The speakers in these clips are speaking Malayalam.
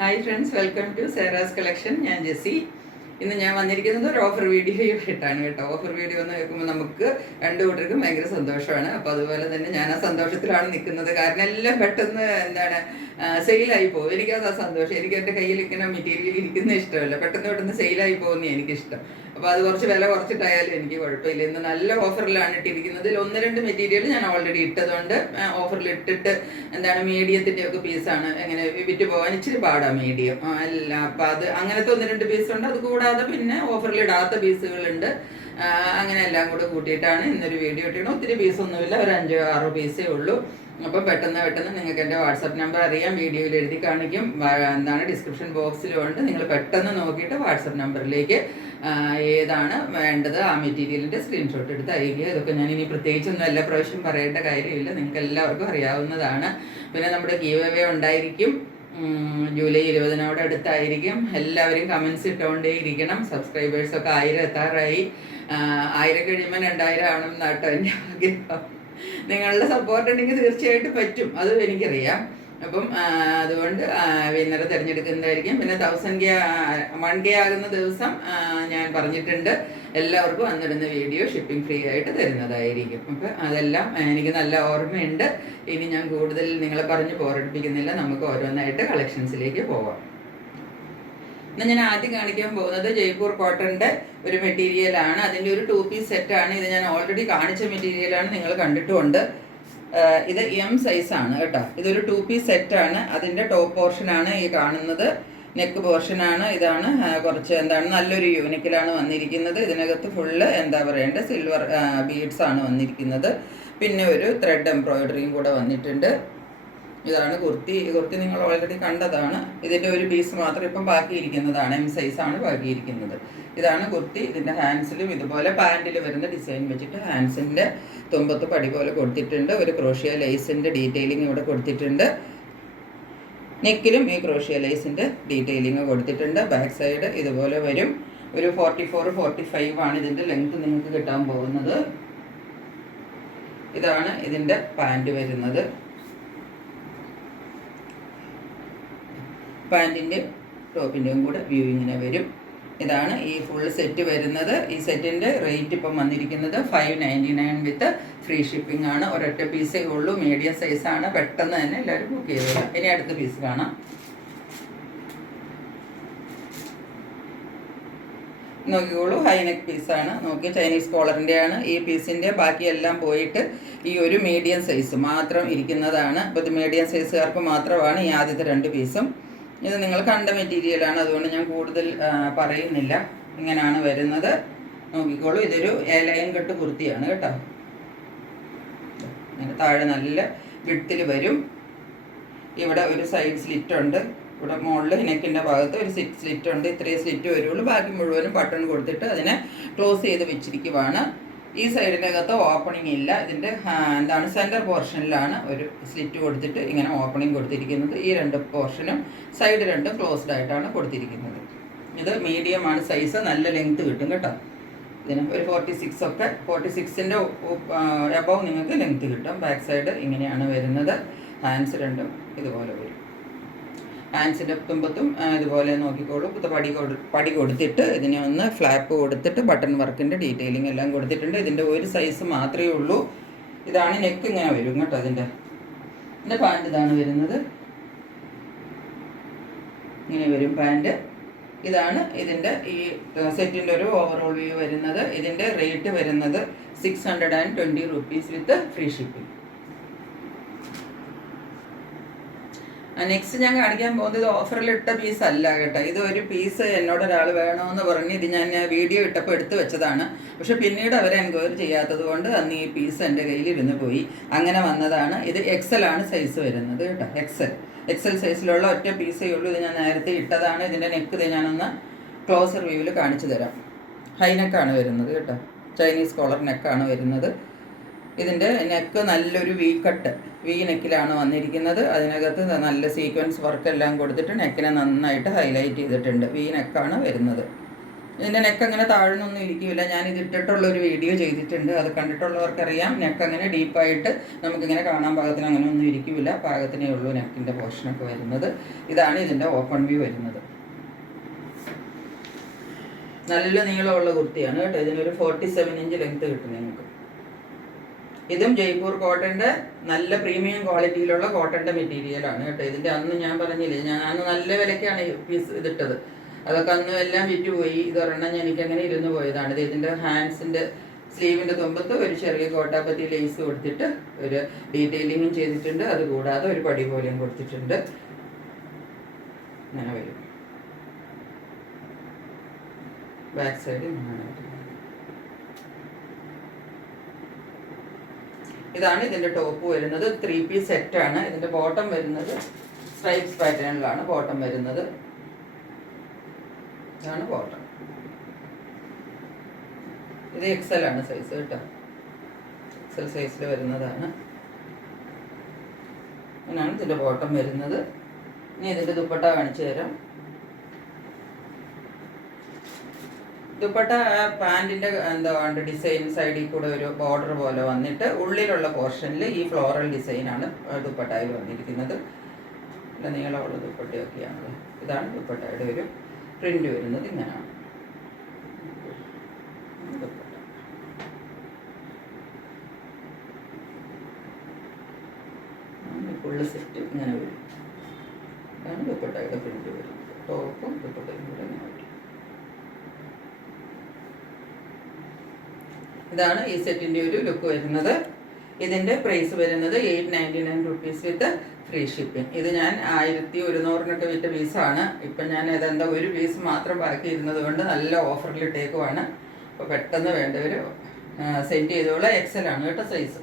ഹായ് ഫ്രണ്ട്സ്, വെൽക്കം ടു സേറാസ് കളക്ഷൻ. ഞാൻ ജെസ്സി. ഇന്ന് ഞാൻ വന്നിരിക്കുന്നത് ഒരു ഓഫർ വീഡിയോയായിട്ടാണ് കേട്ടോ. ഓഫർ വീഡിയോ എന്ന് കേൾക്കുമ്പോൾ നമുക്ക് രണ്ടു കൂട്ടർക്കും ഭയങ്കര സന്തോഷമാണ്. അപ്പോൾ അതുപോലെ തന്നെ ഞാൻ ആ സന്തോഷത്തിലാണ് നിൽക്കുന്നത്. കാരണം എല്ലാം പെട്ടെന്ന് സെയിലായി പോകും. എനിക്കത് ആ സന്തോഷം. എനിക്ക് എൻ്റെ കയ്യിൽ ഇരിക്കുന്ന മെറ്റീരിയൽ ഇരിക്കുന്ന ഇഷ്ടമല്ല. പെട്ടെന്ന് സെയിലായി പോകുന്ന എനിക്കിഷ്ടം. അപ്പോൾ അത് കുറച്ച് വില കുറച്ചിട്ടായാലും എനിക്ക് കുഴപ്പമില്ല. ഇന്ന് നല്ല ഓഫറിലാണ് ഇട്ടിരിക്കുന്നത്. ഇതിൽ ഒന്ന് രണ്ട് മെറ്റീരിയൽ ഞാൻ ഓൾറെഡി ഇട്ടതുകൊണ്ട് ഓഫറിൽ ഇട്ടിട്ട് മീഡിയത്തിൻ്റെ ഒക്കെ പീസാണ്. എങ്ങനെ വിറ്റ് പോകാൻ ഇച്ചിരി പാടാണ് മീഡിയം അല്ല. അപ്പം അത് അങ്ങനത്തെ ഒന്ന് രണ്ട് പീസുണ്ട്. അത് കൂടാതെ പിന്നെ ഓഫറിൽ ഇടാത്ത പീസുകളുണ്ട്. അങ്ങനെ എല്ലാം കൂടെ കൂട്ടിയിട്ടാണ് ഇന്നൊരു വീഡിയോ ഇട്ടിരുന്നത്. ഒത്തിരി പീസൊന്നുമില്ല, ഒരു 5-6 പീസേ ഉള്ളൂ. അപ്പം പെട്ടെന്ന് നിങ്ങൾക്ക് എൻ്റെ വാട്സപ്പ് നമ്പർ അറിയാം, വീഡിയോയിൽ എഴുതി കാണിക്കും. ഡിസ്ക്രിപ്ഷൻ ബോക്സിലും ഉണ്ട്. നിങ്ങൾ പെട്ടെന്ന് നോക്കിയിട്ട് വാട്സപ്പ് നമ്പറിലേക്ക് ഏതാണ് വേണ്ടത് ആ മെറ്റീരിയലിൻ്റെ സ്ക്രീൻഷോട്ട് എടുത്ത് അയക്കുക. ഇതൊക്കെ ഞാൻ ഇനി പ്രത്യേകിച്ചൊന്നും എല്ലാ പ്രാവശ്യം പറയേണ്ട കാര്യമില്ല, നിങ്ങൾക്ക് എല്ലാവർക്കും അറിയാവുന്നതാണ്. പിന്നെ നമ്മുടെ ഗീവ് അവേ ഉണ്ടായിരിക്കും ജൂലൈ 20 അടുത്തായിരിക്കും. എല്ലാവരും കമൻസ് ഇട്ടുകൊണ്ടേ ഇരിക്കണം. സബ്സ്ക്രൈബേഴ്സൊക്കെ 1000 എത്താറായി. 1000 കഴിയുമ്പോൾ 2000 ആവണം എന്നാട്ടോ എൻ്റെ ആഗ്രഹം. നിങ്ങളുടെ സപ്പോർട്ട് ഉണ്ടെങ്കിൽ തീർച്ചയായിട്ടും പറ്റും, അത് എനിക്കറിയാം. അപ്പം അതുകൊണ്ട് വിന്നറെ തിരഞ്ഞെടുക്കുന്നതായിരിക്കും. പിന്നെ 1K ആകുന്ന ദിവസം ഞാൻ പറഞ്ഞിട്ടുണ്ട്, എല്ലാവർക്കും വന്നിടുന്ന വീഡിയോ ഷിപ്പിംഗ് ഫ്രീ ആയിട്ട് തരുന്നതായിരിക്കും. അപ്പം അതെല്ലാം എനിക്ക് നല്ല ഓർമ്മയുണ്ട്. ഇനി ഞാൻ കൂടുതൽ നിങ്ങളെ പറഞ്ഞ് ബോറടിപ്പിക്കുന്നില്ല. നമുക്ക് ഓരോന്നായിട്ട് കളക്ഷൻസിലേക്ക് പോവാം. എന്നാൽ ഞാൻ ആദ്യം കാണിക്കാൻ പോകുന്നത് ജയ്പൂർ കോട്ടൻ്റെ ഒരു മെറ്റീരിയലാണ്. അതിൻ്റെ ഒരു 2 പീസ് സെറ്റാണ്. ഇത് ഞാൻ ഓൾറെഡി കാണിച്ച മെറ്റീരിയലാണ്, നിങ്ങൾ കണ്ടിട്ടുമുണ്ട്. ഇത് M സൈസാണ് കേട്ടോ. ഇതൊരു 2 പീസ് സെറ്റാണ്. അതിൻ്റെ ടോപ്പ് പോർഷനാണ് ഈ കാണുന്നത്. നെക്ക് പോർഷനാണ്. ഇതാണ് കുറച്ച് നല്ലൊരു യൂണിക്കിലാണ് വന്നിരിക്കുന്നത്. ഇതിനകത്ത് ഫുള്ള് സിൽവർ ബീഡ്സ് ആണ് വന്നിരിക്കുന്നത്. പിന്നെ ഒരു ത്രെഡ് എംബ്രോയിഡറിയും കൂടെ വന്നിട്ടുണ്ട്. ഇതാണ് കുർത്തി. നിങ്ങൾ ഓൾറെഡി കണ്ടതാണ്. ഇതിൻ്റെ ഒരു പീസ് മാത്രം ഇപ്പം ബാക്കിയിരിക്കുന്നതാണ്. M സൈസാണ് ബാക്കിയിരിക്കുന്നത്. ഇതാണ് കുർത്തി. ഇതിൻ്റെ ഹാൻഡ്സിലും ഇതുപോലെ പാൻറ്റിൽ വരുന്ന ഡിസൈൻ വെച്ചിട്ട് ഹാൻഡ്സിൻ്റെ തുമ്പത്ത് പടി പോലെ കൊടുത്തിട്ടുണ്ട്. ഒരു ക്രോഷ്യ ലേസിൻ്റെ ഡീറ്റെയിലിംഗ് ഇവിടെ കൊടുത്തിട്ടുണ്ട്. നെക്കിലും ഈ ക്രോഷ്യ ലേസിൻ്റെ ഡീറ്റെയിലിംഗ് കൊടുത്തിട്ടുണ്ട്. ബാക്ക് സൈഡ് ഇതുപോലെ വരും. ഒരു 44-45 ആണ് ഇതിൻ്റെ ലെങ്ത് നിങ്ങൾക്ക് കിട്ടാൻ പോകുന്നത്. ഇതാണ് ഇതിൻ്റെ പാൻറ്റ് വരുന്നത്. പാൻറ്റിൻ്റെ ടോപ്പിൻ്റെയും കൂടെ വ്യൂ ഇങ്ങനെ വരും. ഇതാണ് ഈ ഫുൾ സെറ്റ് വരുന്നത്. ഈ സെറ്റിൻ്റെ റേറ്റ് ഇപ്പം വന്നിരിക്കുന്നത് 599 വിത്ത് ഫ്രീ ഷിപ്പിംഗ് ആണ്. ഒരൊറ്റ പീസേ ഉള്ളൂ, മീഡിയം സൈസാണ്. പെട്ടെന്ന് തന്നെ എല്ലാവരും ബുക്ക് ചെയ്തോളാം. ഇനി അടുത്ത പീസ് കാണാം. നോക്കിക്കോളൂ, ഹൈനെക്ക് പീസാണ്. നോക്കി, ചൈനീസ് കോളറിൻ്റെയാണ്. ഈ പീസിൻ്റെ ബാക്കിയെല്ലാം പോയിട്ട് ഈ ഒരു മീഡിയം സൈസ് മാത്രം ഇരിക്കുന്നതാണ്. അപ്പോൾ ഇത് മീഡിയം സൈസുകാർക്ക് മാത്രമാണ് ഈ ആദ്യത്തെ 2 പീസും. ഇത് നിങ്ങൾ കണ്ട മെറ്റീരിയലാണ്, അതുകൊണ്ട് ഞാൻ കൂടുതൽ പറയുന്നില്ല. ഇങ്ങനെയാണ് വരുന്നത്. നോക്കിക്കോളൂ, ഇതൊരു ലൈൻ കട്ട് കുർത്തിയാണ് കേട്ടോ. അങ്ങനെ താഴെ നല്ല വിഡ്ത്തിൽ വരും. ഇവിടെ ഒരു സൈഡ് സ്ലിറ്റ് ഉണ്ട്. ഇവിടെ മുകളിൽ നെക്കിൻ്റെ ഭാഗത്ത് ഒരു സ്ലിറ്റ് ഉണ്ട്. ഇത്രയും സ്ലിറ്റ് വരുള്ളൂ. ബാക്കി മുഴുവനും ബട്ടൺ കൊടുത്തിട്ട് അതിനെ ക്ലോസ് ചെയ്ത് വെച്ചിരിക്കുവാണ്. ഈ സൈഡിനകത്ത് ഓപ്പണിംഗ് ഇല്ല. ഇതിൻ്റെ സെൻറ്റർ പോർഷനിലാണ് ഒരു സ്ലിറ്റ് കൊടുത്തിട്ട് ഇങ്ങനെ ഓപ്പണിംഗ് കൊടുത്തിരിക്കുന്നത്. ഈ 2 പോർഷനും സൈഡ് 2 ക്ലോസ്ഡ് ആയിട്ടാണ് കൊടുത്തിരിക്കുന്നത്. ഇത് മീഡിയമാണ് സൈസ്. നല്ല ലെങ്ത്ത് കിട്ടും കേട്ടോ. ഇതിന് ഒരു 46ൻ്റെ എബവ് നിങ്ങൾക്ക് ലെങ്ത്ത് കിട്ടും. ബാക്ക് സൈഡ് ഇങ്ങനെയാണ് വരുന്നത്. ഹാൻഡ്സ് 2 ഇതുപോലെ വരും. ഹാൻഡ്സിൻ്റെ തുമ്പത്തും ഇതുപോലെ നോക്കിക്കോളൂ. പടി കൊടുത്തിട്ട് ഇതിനെ ഒന്ന് ഫ്ലാപ്പ് കൊടുത്തിട്ട് ബട്ടൺ വർക്കിൻ്റെ ഡീറ്റെയിലിംഗ് എല്ലാം കൊടുത്തിട്ടുണ്ട്. ഇതിൻ്റെ ഒരു സൈസ് മാത്രമേ ഉള്ളൂ. ഇതാണ് നെക്ക് ഇങ്ങനെ വരും കേട്ടോ. ഇതിൻ്റെ പാൻറ്റ് ഇതാണ് വരുന്നത്. ഇങ്ങനെ വരും പാൻറ്റ്. ഇതാണ് ഇതിൻ്റെ ഈ സെറ്റിൻ്റെ ഒരു ഓവറോൾ വ്യൂ വരുന്നത്. ഇതിൻ്റെ റേറ്റ് വരുന്നത് 620 rupees വിത്ത് ഫ്രീ ഷിപ്പിംഗ്. നെക്സ്റ്റ് ഞാൻ കാണിക്കാൻ പോകുന്നത് ഓഫറിലിട്ട പീസ് അല്ല കേട്ടോ. ഇത് ഒരു പീസ് എന്നോട് ഒരാൾ വേണമെന്ന് പറഞ്ഞ് ഇത് ഞാൻ വീഡിയോ ഇട്ടപ്പോൾ എടുത്തു വെച്ചതാണ്. പക്ഷെ പിന്നീട് അവർ എൻക്വയറി ചെയ്യാത്തത് കൊണ്ട് അന്ന് ഈ പീസ് എൻ്റെ കയ്യിൽ ഇരുന്ന് പോയി. അങ്ങനെ വന്നതാണ്. ഇത് XL ആണ് സൈസ് വരുന്നത് കേട്ടോ. XL സൈസിലുള്ള ഒറ്റ പീസേ ഉള്ളൂ. ഇത് ഞാൻ നേരത്തെ ഇട്ടതാണ്. ഇതിൻ്റെ നെക്ക് ഞാനൊന്ന് ക്ലോസർ വ്യൂവിൽ കാണിച്ചു തരാം. ഹൈനെക്കാണ് വരുന്നത് കേട്ടോ. ചൈനീസ് കോളർ നെക്കാണ് വരുന്നത്. ഇതിൻ്റെ നെക്ക് നല്ലൊരു വി നെക്കിലാണ് വന്നിരിക്കുന്നത്. അതിനകത്ത് നല്ല സീക്വൻസ് വർക്കെല്ലാം കൊടുത്തിട്ട് നെക്കിനെ നന്നായിട്ട് ഹൈലൈറ്റ് ചെയ്തിട്ടുണ്ട്. വി നെക്കാണ് വരുന്നത്. ഇതിൻ്റെ നെക്ക് അങ്ങനെ താഴ്ന്നൊന്നും ഇരിക്കില്ല. ഞാനിത് ഇട്ടിട്ടുള്ള ഒരു വീഡിയോ ചെയ്തിട്ടുണ്ട്, അത് കണ്ടിട്ടുള്ളവർക്കറിയാം. നെക്ക് അങ്ങനെ ഡീപ്പായിട്ട് നമുക്കിങ്ങനെ കാണാൻ പാകത്തിന് അങ്ങനെ ഒന്നും ഇരിക്കില്ല. പാകത്തിനേ ഉള്ളൂ നെക്കിൻ്റെ പോർഷനൊക്കെ വരുന്നത്. ഇതാണ് ഇതിൻ്റെ ഓപ്പൺ വ്യൂ വരുന്നത്. നല്ല നീളമുള്ള കുർത്തിയാണ് കേട്ടോ. ഇതിനൊരു 47 ഇഞ്ച് ലെങ്ത് കിട്ടും നിങ്ങൾക്ക്. ഇതും ജയ്പൂർ കോട്ടൻ്റെ നല്ല പ്രീമിയം ക്വാളിറ്റിയിലുള്ള കോട്ടൻ്റെ മെറ്റീരിയലാണ് കേട്ടോ. ഇതിൻ്റെ അന്ന് ഞാൻ പറഞ്ഞില്ലേ, ഞാൻ അന്ന് നല്ല വിലയ്ക്കാണ് പീസ് ഇതിട്ടത്. അതൊക്കെ അന്ന് എല്ലാം വിറ്റുപോയി. ഇതൊരെണ്ണം എനിക്കങ്ങനെ ഇരുന്ന് പോയതാണ്. ഇതിൻ്റെ ഹാൻഡ്സിൻ്റെ സ്ലീവിൻ്റെ തുമ്പത്ത് ഒരു ചെറിയ കോട്ടാപ്പത്തി ലേസ് കൊടുത്തിട്ട് ഒരു ഡീറ്റെയിലിങ്ങും ചെയ്തിട്ടുണ്ട്. അതുകൂടാതെ ഒരു പടി പോലെയും കൊടുത്തിട്ടുണ്ട്. അങ്ങനെ വരും. ബാക്ക് സൈഡ് ഇതാണ് ഇതിൻ്റെ ടോപ്പ് വരുന്നത്. 3 പീസ് സെറ്റാണ്. ഇതിൻ്റെ ബോട്ടം വരുന്നത് സ്ട്രൈപ്സ് പാറ്റേണിലാണ് ബോട്ടം വരുന്നത്. ഇതാണ് ബോട്ടം. ഇത് XL ആണ് സൈസ് കേട്ടോ. XL സൈസിൽ വരുന്നതാണ്. അങ്ങനെയാണ് ഇതിൻ്റെ ബോട്ടം വരുന്നത്. ഇനി ഇതിൻ്റെ ദുപ്പട്ട കാണിച്ചു തരാം. ദുപ്പട്ട പാൻറ്റിൻ്റെ എന്താ ഡിസൈൻ സൈഡിൽ കൂടെ ഒരു ബോർഡർ പോലെ വന്നിട്ട് ഉള്ളിലുള്ള പോർഷനിൽ ഈ ഫ്ലോറൽ ഡിസൈനാണ് ദുപ്പട്ടയിൽ വന്നിരിക്കുന്നത്. നല്ല നീളമുള്ള ദുപ്പട്ടയൊക്കെയാണ്. ഇതാണ് ദുപ്പട്ടയുടെ ഒരു പ്രിന്റ് വരുന്നത്. ഇങ്ങനെയാണ് ഫുള്ള് സെറ്റ് ഇങ്ങനെ വരും. ഇതാണ് ദുപ്പട്ടയുടെ പ്രിന്റ് വരുന്നത്. ടോപ്പും ദുപ്പട്ടയും കൂടെ ഇങ്ങനെ വരും. ഇതാണ് ഈ സെറ്റിൻ്റെ ഒരു ലുക്ക് വരുന്നത്. ഇതിൻ്റെ പ്രൈസ് വരുന്നത് 899 റുപ്പീസ് വിത്ത് ഫ്രീ ഷിപ്പിംഗ്. ഇത് ഞാൻ 1100 വിറ്റ പീസാണ്. ഇപ്പം ഞാൻ ഏതാണ്ട് ഒരു പീസ് മാത്രം ബാക്കി ഇരുന്നത് കൊണ്ട് നല്ല ഓഫറിൽ ഇട്ടേക്കുവാണ്. അപ്പോൾ പെട്ടെന്ന് വേണ്ടവർ സെൻഡ് ചെയ്തോളാം. XL ആണ് കേട്ടോ സൈസ്.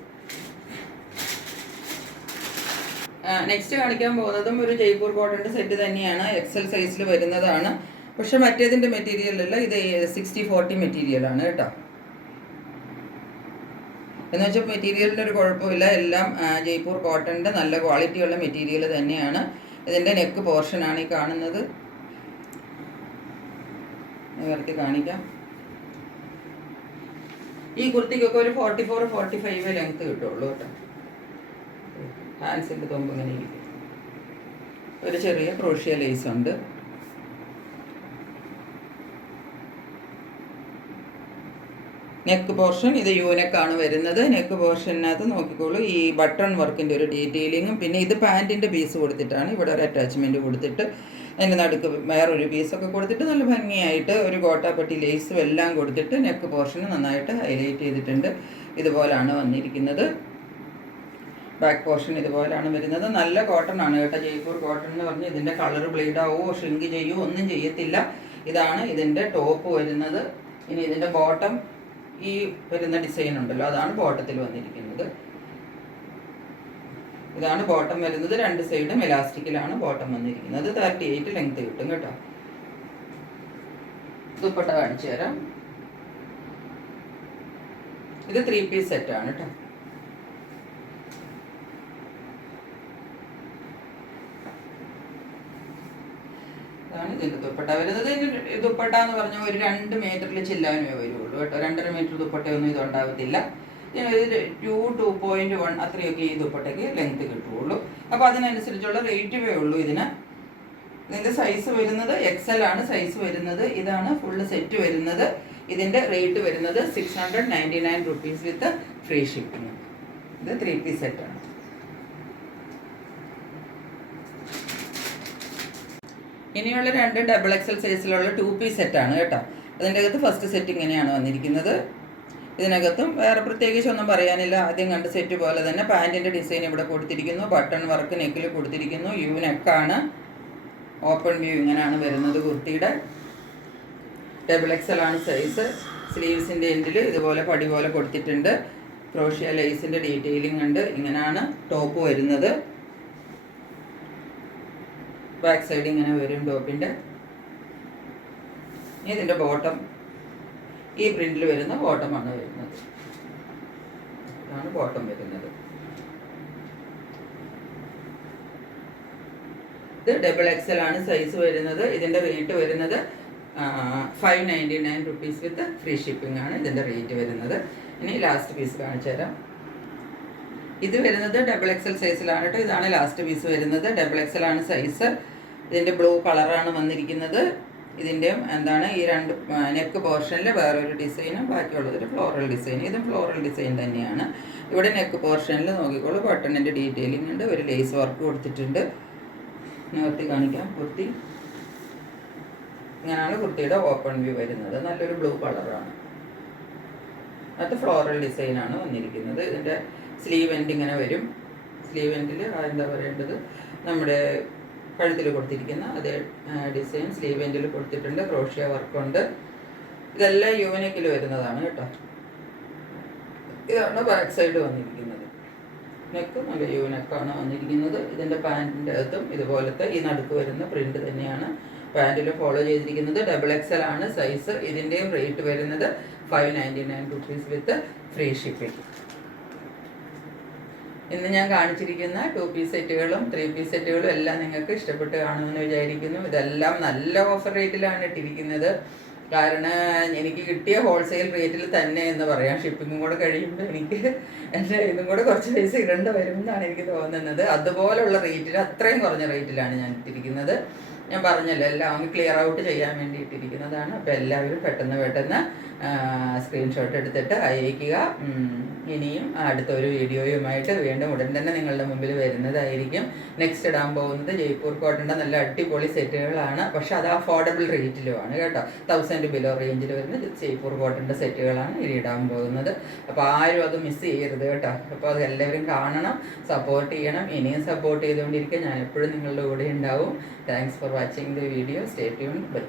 നെക്സ്റ്റ് കാണിക്കാൻ പോകുന്നതും ഒരു ജയ്പൂർ കോട്ടൻ്റെ സെറ്റ് തന്നെയാണ്. XL സൈസിൽ വരുന്നതാണ്. പക്ഷെ മറ്റേതിൻ്റെ മെറ്റീരിയലല്ല, ഇത് 60-40 മെറ്റീരിയലാണ് കേട്ടോ. എന്ന് വെച്ചാൽ മെറ്റീരിയലിൻ്റെ ഒരു കുഴപ്പമില്ല. എല്ലാം ജയ്പൂർ കോട്ടൻ്റെ നല്ല ക്വാളിറ്റിയുള്ള മെറ്റീരിയൽ തന്നെയാണ്. ഇതിൻ്റെ നെക്ക് പോർഷനാണ് ഈ കാണുന്നത്. നിവർത്തി കാണിക്കാം. ഈ കുർത്തിക്കൊക്കെ ഒരു 44-45 ലെങ്ത് കിട്ടുള്ളൂ കേട്ടോ. ഹാൻഡ്സിൻ്റെ തുമ്പ് ഇങ്ങനെ ഇരിക്കും. ഒരു ചെറിയ ക്രോഷ്യ ലേസ് ഉണ്ട്. നെക്ക് പോർഷൻ ഇത് യൂനെക്കാണ് വരുന്നത്. നെക്ക് പോർഷനകത്ത് നോക്കിക്കോളൂ, ഈ ബട്ടൺ വർക്കിൻ്റെ ഒരു ഡീറ്റെയിലിങ്ങും പിന്നെ ഇത് പാൻറ്റിൻ്റെ പീസ് കൊടുത്തിട്ടാണ്. ഇവിടെ ഒരു അറ്റാച്ച്മെൻറ്റ് കൊടുത്തിട്ട് അതിൻ്റെ നടുക്ക് വേറൊരു പീസൊക്കെ കൊടുത്തിട്ട് നല്ല ഭംഗിയായിട്ട് ഒരു ഗോട്ടാപ്പട്ടി ലേസും എല്ലാം കൊടുത്തിട്ട് നെക്ക് പോർഷന് നന്നായിട്ട് ഹൈലൈറ്റ് ചെയ്തിട്ടുണ്ട്. ഇതുപോലാണ് വന്നിരിക്കുന്നത്. ബാക്ക് പോർഷൻ ഇതുപോലാണ് വരുന്നത്. നല്ല കോട്ടൺ ആണ് കേട്ടോ. ജയ്പൂർ കോട്ടൺ എന്ന് പറഞ്ഞ് ഇതിൻ്റെ കളർ ബ്ലീഡാവോ ഷ്രിങ്ക് ചെയ്യുമോ ഒന്നും ചെയ്യത്തില്ല. ഇതാണ് ഇതിൻ്റെ ടോപ്പ് വരുന്നത്. ഇനി ഇതിൻ്റെ ബോട്ടം ഈ വരുന്ന ഡിസൈൻ ഉണ്ടല്ലോ, അതാണ് ബോട്ടത്തിൽ വന്നിരിക്കുന്നത്. ഇതാണ് ബോട്ടം വരുന്നത്. 2 സൈഡും എലാസ്റ്റിക്കിലാണ് ബോട്ടം വന്നിരിക്കുന്നത്. 38 ലെങ്ത് കിട്ടും കേട്ടോ. ദുപ്പട്ട കാണിച്ചു തരാം. ഇത് 3 പീസ് സെറ്റാണ് കേട്ടോ. ഇതാണ് ഇതിൻ്റെ ദുപ്പട്ട വരുന്നത്. ഇതിൻ്റെ ദുപ്പട്ട എന്ന് പറഞ്ഞാൽ ഒരു 2 മീറ്ററിൽ ചില്ലാനുമേ വരുള്ളൂ കേട്ടോ. 2.5 മീറ്റർ ദുപ്പട്ടയൊന്നും ഇതുണ്ടാവത്തില്ല. 2.1 അത്രയൊക്കെ ഈ ദുപ്പട്ടയ്ക്ക് ലെങ്ത് കിട്ടുകയുള്ളൂ. അപ്പോൾ അതിനനുസരിച്ചുള്ള റേറ്റുമേ ഉള്ളൂ ഇതിന്. ഇതിൻ്റെ സൈസ് വരുന്നത് XL ആണ് സൈസ് വരുന്നത്. ഇതാണ് ഫുള്ള് സെറ്റ് വരുന്നത്. ഇതിൻ്റെ റേറ്റ് വരുന്നത് 699 റുപ്പീസ് വിത്ത് ഫ്രീ ഷിപ്പിംഗ്. ഇത് 3 പീസ് സെറ്റാണ്. ഇനിയുള്ള 2 ഡബിൾ XL സൈസിലുള്ള 2 പീസ് സെറ്റാണ് കേട്ടോ. അതിൻ്റെ അകത്ത് ഫസ്റ്റ് സെറ്റ് ഇങ്ങനെയാണ് വന്നിരിക്കുന്നത്. ഇതിനകത്തും വേറെ പ്രത്യേകിച്ച് ഒന്നും പറയാനില്ല. ആദ്യം കണ്ട സെറ്റ് പോലെ തന്നെ പാൻറ്റിൻ്റെ ഡിസൈൻ ഇവിടെ കൊടുത്തിരിക്കുന്നു. ബട്ടൺ വർക്ക് നെക്കിൽ കൊടുത്തിരിക്കുന്നു. യു നെക്കാണ്. ഓപ്പൺ വ്യൂ ഇങ്ങനെയാണ് വരുന്നത് കുർത്തിയുടെ. ഡബിൾ XL ആണ് സൈസ്. സ്ലീവ്സിൻ്റെ എൻഡിൽ ഇതുപോലെ പടി പോലെ കൊടുത്തിട്ടുണ്ട്. ക്രോഷ്യ ലേസിൻ്റെ ഡീറ്റെയിലിംഗ് ഉണ്ട്. ഇങ്ങനെയാണ് ടോപ്പ് വരുന്നത്. ബാക്ക് സൈഡ് ഇങ്ങനെ വരും ടോപ്പിൻ്റെ. ഇതിൻ്റെ ബോട്ടം ഈ പ്രിന്റിൽ വരുന്ന ബോട്ടമാണ് വരുന്നത്. ഇതാണ് ബോട്ടം വരുന്നത്. ഇത് ഡബിൾ XL ആണ് സൈസ് വരുന്നത്. ഇതിൻ്റെ റേറ്റ് വരുന്നത് 599 വിത്ത് ഫ്രീ ഷിപ്പിംഗ് ആണ് ഇതിൻ്റെ റേറ്റ് വരുന്നത്. ഇനി ലാസ്റ്റ് പീസ് കാണിച്ചു തരാം. ഇത് വരുന്നത് XXL സൈസിലാണ് കേട്ടോ. ഇതാണ് ലാസ്റ്റ് പീസ് വരുന്നത്. XXL ആണ് സൈസ്. ഇതിൻ്റെ ബ്ലൂ കളറാണ് വന്നിരിക്കുന്നത്. ഇതിൻ്റെ എന്താണ് ഈ രണ്ട് നെക്ക് പോർഷനിൽ വേറൊരു ഡിസൈനും ബാക്കിയുള്ളതൊരു ഫ്ലോറൽ ഡിസൈൻ. ഇതും ഫ്ലോറൽ ഡിസൈൻ തന്നെയാണ്. ഇവിടെ നെക്ക് പോർഷനിൽ നോക്കിക്കോളൂ, ബട്ടണിൻ്റെ ഡീറ്റെയിലിംഗ് ഉണ്ട്, ഒരു ലേസ് വർക്ക് കൊടുത്തിട്ടുണ്ട്. നിവർത്തി കാണിക്കാം. കുർത്തി ഇങ്ങനെയാണ് കുർത്തിയുടെ ഓപ്പൺ വ്യൂ വരുന്നത്. നല്ലൊരു ബ്ലൂ കളറാണ്. അത് ഫ്ലോറൽ ഡിസൈനാണ് വന്നിരിക്കുന്നത്. ഇതിൻ്റെ സ്ലീവ് എൻഡ് ഇങ്ങനെ വരും. സ്ലീവ് എൻഡിൽ എന്താ പറയേണ്ടത്, നമ്മുടെ കഴുത്തിൽ കൊടുത്തിരിക്കുന്ന അതേ ഡിസൈൻ സ്ലീവ് എൻഡിൽ കൊടുത്തിട്ടുണ്ട്. ക്രോഷ്യ വർക്കുണ്ട്. ഇതെല്ലാം യൂണിക്കിൽ വരുന്നതാണ് കേട്ടോ. ഇതാണ് ബാക്ക് സൈഡ് വന്നിരിക്കുന്നത്. നെക്ക് നല്ല യൂനെക്കാണ് വന്നിരിക്കുന്നത്. ഇതിൻ്റെ പാൻറ്റിൻ്റെ അകത്തും ഇതുപോലത്തെ ഈ നടുക്ക് വരുന്ന പ്രിന്റ് തന്നെയാണ് പാൻറ്റിൽ ഫോളോ ചെയ്തിരിക്കുന്നത്. XXL ആണ് സൈസ്. ഇതിൻ്റെയും റേറ്റ് വരുന്നത് 599 rupees വിത്ത് ഫ്രീ ഷിപ്പിംഗ്. ഇന്ന് ഞാൻ കാണിച്ചിരിക്കുന്ന 2 പീസ് സെറ്റുകളും 3 പീസ് സെറ്റുകളും എല്ലാം നിങ്ങൾക്ക് ഇഷ്ടപ്പെട്ട് കാണുമെന്ന് വിചാരിക്കുന്നു. ഇതെല്ലാം നല്ല ഓഫർ റേറ്റിലാണ് ഇട്ടിരിക്കുന്നത്. കാരണം എനിക്ക് കിട്ടിയ ഹോൾസെയിൽ റേറ്റിൽ തന്നെ എന്ന് പറയാം. ഷിപ്പിങ്ങും കൂടെ കഴിയുമ്പോൾ എനിക്ക് എൻ്റെ ഇതും കൂടെ കുറച്ച് പൈസ ഇടേണ്ട വരും എന്നാണ് എനിക്ക് തോന്നുന്നത്. അതുപോലുള്ള റേറ്റിൽ, അത്രയും കുറഞ്ഞ റേറ്റിലാണ് ഞാൻ ഇട്ടിരിക്കുന്നത്. ഞാൻ പറഞ്ഞല്ലോ, എല്ലാം അങ്ങ് ക്ലിയർ ഔട്ട് ചെയ്യാൻ വേണ്ടി ഇട്ടിരിക്കുന്നതാണ്. അപ്പോൾ എല്ലാവരും പെട്ടെന്ന് സ്ക്രീൻഷോട്ട് എടുത്തിട്ട് അയക്കുക. ഇനിയും അടുത്തൊരു വീഡിയോയുമായിട്ട് വീണ്ടും ഉടൻ തന്നെ നിങ്ങളുടെ മുമ്പിൽ വരുന്നതായിരിക്കും. നെക്സ്റ്റ് ഇടാൻ പോകുന്നത് ജയ്പൂർ കോട്ടൻ്റെ നല്ല അടിപൊളി സെറ്റുകളാണ്. പക്ഷെ അത് അഫോർഡബിൾ റേറ്റിലുമാണ് കേട്ടോ. 1000 ബിലോ റേഞ്ചിൽ വരുന്ന ജയ്പൂർ കോട്ടൻ്റെ സെറ്റുകളാണ് ഇനി ഇടാൻ പോകുന്നത്. അപ്പോൾ ആരും അത് മിസ് ചെയ്യരുത് കേട്ടോ. അപ്പോൾ അത് എല്ലാവരും കാണണം, സപ്പോർട്ട് ചെയ്യണം. ഇനിയും സപ്പോർട്ട് ചെയ്തുകൊണ്ടിരിക്കുക. ഞാൻ എപ്പോഴും നിങ്ങളുടെ കൂടെ ഉണ്ടാവും. Thanks for watching the video. Stay tuned. By.